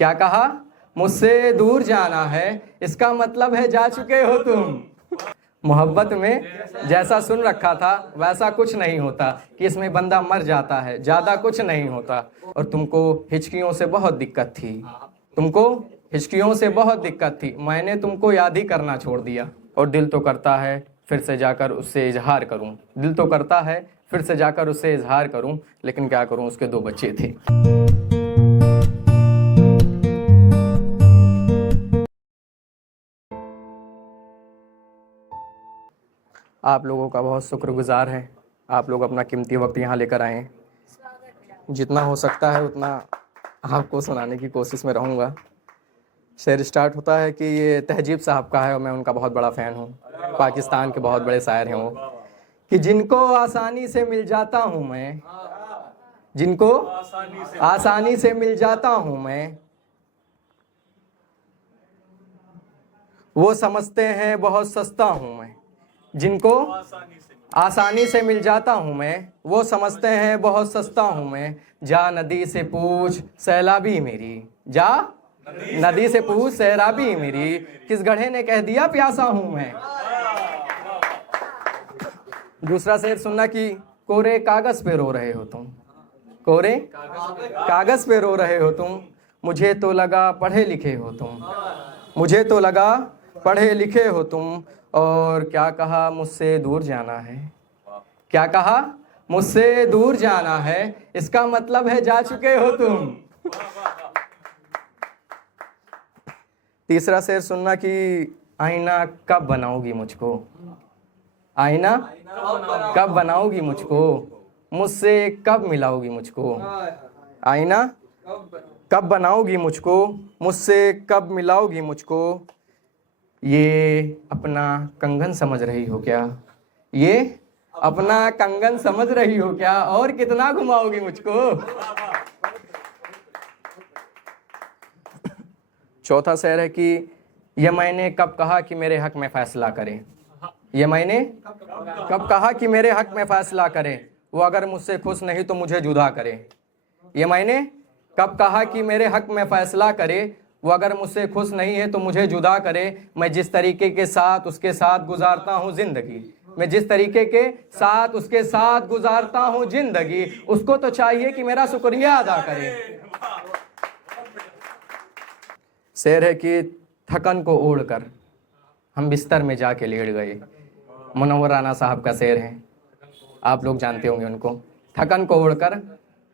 क्या कहा? मुझसे दूर जाना है, इसका मतलब है जा चुके हो तुम। मोहब्बत में जैसा सुन रखा था वैसा कुछ नहीं होता कि इसमें बंदा मर जाता है, ज़्यादा कुछ नहीं होता। और तुमको हिचकियों से बहुत दिक्कत थी, तुमको हिचकियों से बहुत दिक्कत थी, मैंने तुमको याद ही करना छोड़ दिया। और दिल तो करता है फिर से जाकर उससे इजहार करूं, दिल तो करता है फिर से जाकर उससे इजहार करूं, लेकिन क्या करूं, उसके 2 बच्चे थे। आप लोगों का बहुत शुक्रगुजार है, आप लोग अपना कीमती वक्त यहाँ लेकर आए। जितना हो सकता है उतना आपको सुनाने की कोशिश में रहूँगा। शेर स्टार्ट होता है कि ये तहजीब साहब का है और मैं उनका बहुत बड़ा फ़ैन हूँ। पाकिस्तान के बहुत बड़े शायर हैं वो। कि जिनको आसानी से मिल जाता हूँ मैं, जिनको आसानी से मिल जाता हूँ मैं, वो समझते हैं बहुत सस्ता हूँ मैं। जिनको आसानी से मिल जाता हूँ मैं, वो समझते हैं बहुत सस्ता हूँ मैं। जा नदी से पूछ सैलाबी मेरी, जा नदी से पूछ सैलाबी मेरी, किस गढ़े ने कह दिया प्यासा हूँ मैं। दूसरा शेर सुनना कि कोरे कागज पे रो रहे हो तुम, कोरे कागज पे रो रहे हो तुम, मुझे तो लगा पढ़े लिखे हो तुम, मुझे तो लगा पढ़े लिखे हो तुम। और क्या कहा? मुझसे दूर जाना है, क्या कहा? मुझसे दूर जाना है, इसका मतलब है जा चुके हो तुम। तीसरा शेर सुनना कि आईना कब बनाओगी मुझको, आईना कब बनाओगी मुझको, मुझसे कब मिलाओगी मुझको। आईना कब बनाओगी मुझको, मुझसे कब मिलाओगी मुझको। ये अपना कंगन समझ रही हो क्या, ये अपना कंगन समझ रही हो क्या, और कितना घुमाओगी मुझको। चौथा शेर है कि ये मैंने कब कहा कि मेरे हक में फैसला करें, ये मैंने कब कहा कि मेरे हक में फैसला करें, वो अगर मुझसे खुश नहीं तो मुझे जुदा करे। ये मैंने कब कहा कि मेरे हक में फैसला करे, वो अगर मुझसे खुश नहीं है तो मुझे जुदा करे। मैं जिस तरीके के साथ उसके साथ गुजारता हूँ जिंदगी, मैं जिस तरीके के साथ उसके साथ गुजारता हूँ जिंदगी, उसको तो चाहिए कि मेरा शुक्रिया अदा करे। शेर है कि थकन को ओढ़कर हम बिस्तर में जाके लेट गए। मुनव्वर राना साहब का शेर है, आप लोग जानते होंगे उनको। थकन को ओढ़कर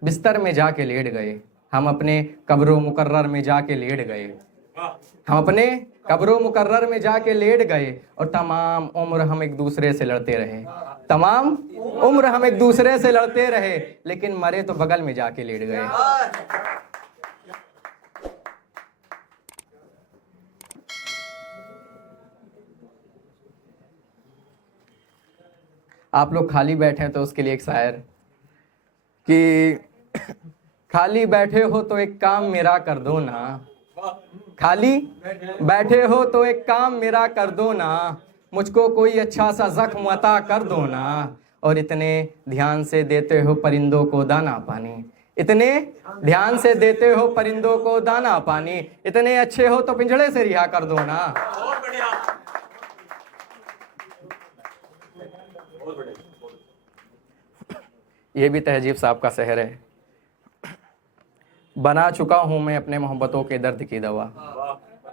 बिस्तर में जाके लेट गए, हम अपने कब्रों मुकर्रर में जाके लेट गए, हम अपने कब्रों मुकर्रर में जाके लेट गए। और तमाम उम्र हम एक दूसरे से लड़ते रहे, तमाम उम्र हम एक दूसरे से लड़ते रहे, लेकिन मरे तो बगल में जाके लेट गए। आप लोग खाली बैठे हैं तो उसके लिए एक शायर कि खाली बैठे हो तो एक काम मेरा कर दो ना, खाली बैठे हो तो एक काम मेरा कर दो ना, मुझको कोई अच्छा सा जख्म अता कर दो ना। और इतने ध्यान से देते हो परिंदों को दाना पानी, इतने ध्यान से देते हो परिंदों को दाना पानी, इतने अच्छे हो तो पिंजड़े से रिहा कर दो ना। ये भी तहजीब साहब का शहर है। बना चुका हूँ मैं अपने मोहब्बतों के दर्द की दवा,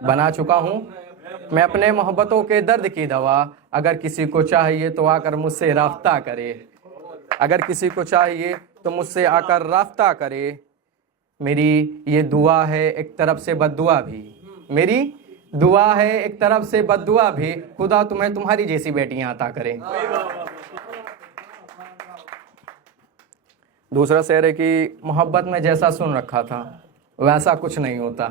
बना चुका हूँ मैं अपने मोहब्बतों के दर्द की दवा। अगर किसी को चाहिए तो आकर मुझसे राब्ता करे, अगर किसी को चाहिए तो मुझसे आकर राब्ता करे। मेरी ये दुआ है एक तरफ से बद्दुआ भी, मेरी दुआ है एक तरफ से बद्दुआ भी, खुदा तुम्हें तुम्हारी जैसी बेटियां अता करे। दूसरा शेर है कि मोहब्बत में जैसा सुन रखा था वैसा कुछ नहीं होता,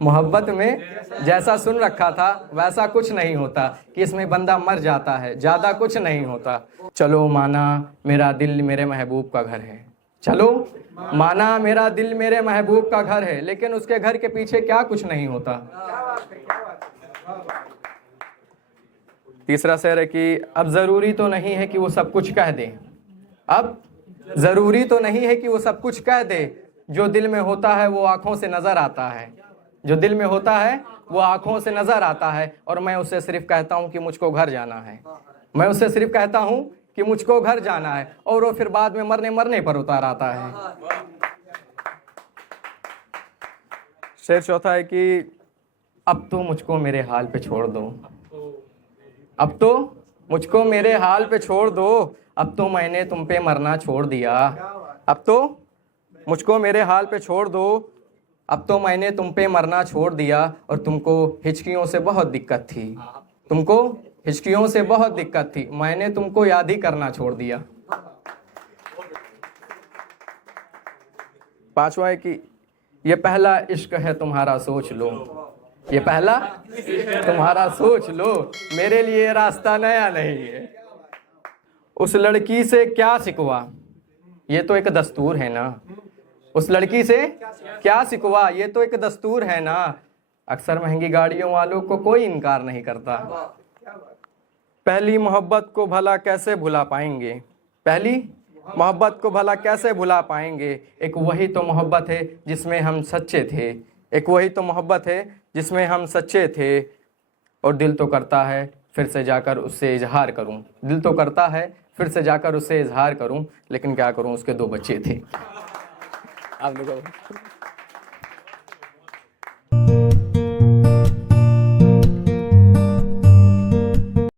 मोहब्बत में जैसा सुन रखा था वैसा कुछ नहीं होता कि इसमें बंदा मर जाता है, ज़्यादा कुछ नहीं होता। चलो माना मेरा दिल मेरे महबूब का घर है, चलो माना मेरा दिल मेरे महबूब का घर है, लेकिन उसके घर के पीछे क्या कुछ नहीं होता। तीसरा शेर है कि अब ज़रूरी तो नहीं है कि वो सब कुछ कह दे, अब ज़रूरी तो नहीं है कि वो सब कुछ कह दे, जो दिल में होता है वो आंखों से नज़र आता है, जो दिल में होता है वो आंखों से नजर आता है, और मैं उसे सिर्फ कहता हूँ कि मुझको घर जाना है। मैं उसे सिर्फ कहता हूँ कि मुझको घर जाना है, और वो फिर बाद में मरने पर उतार आता है। शेर चौथा है कि अब तो मुझको मेरे हाल पे छोड़ दो, अब तो मुझको मेरे हाल पे छोड़ दो, अब तो मैंने तुम पे मरना छोड़ दिया। अब तो मुझको मेरे हाल पे छोड़ दो, अब तो मैंने तुम पे मरना छोड़ दिया, और तुमको हिचकियों से बहुत दिक्कत थी, तुमको हिचकियों से बहुत दिक्कत थी, मैंने तुमको याद ही करना छोड़ दिया। पांचवा है कि ये पहला इश्क है तुम्हारा सोच लो, ये पहला तुम्हारा सोच लो, मेरे लिए रास्ता नया नहीं है। उस लड़की से क्या शिकवा, ये तो एक दस्तूर है ना, उस लड़की से क्या शिकवा, ये तो एक दस्तूर है ना, अक्सर महंगी गाड़ियों वालों को कोई इनकार नहीं करता। पहली मोहब्बत को भला कैसे भुला पाएंगे, पहली मोहब्बत को भला कैसे भुला पाएंगे, एक वही तो मोहब्बत है जिसमें हम सच्चे थे, एक वही तो मोहब्बत है जिसमें हम सच्चे थे, और दिल तो करता है फिर से जाकर उससे इजहार करूं, दिल तो करता है फिर से जाकर उससे इजहार करूं, लेकिन क्या करूं उसके 2 बच्चे थे। आप लोगों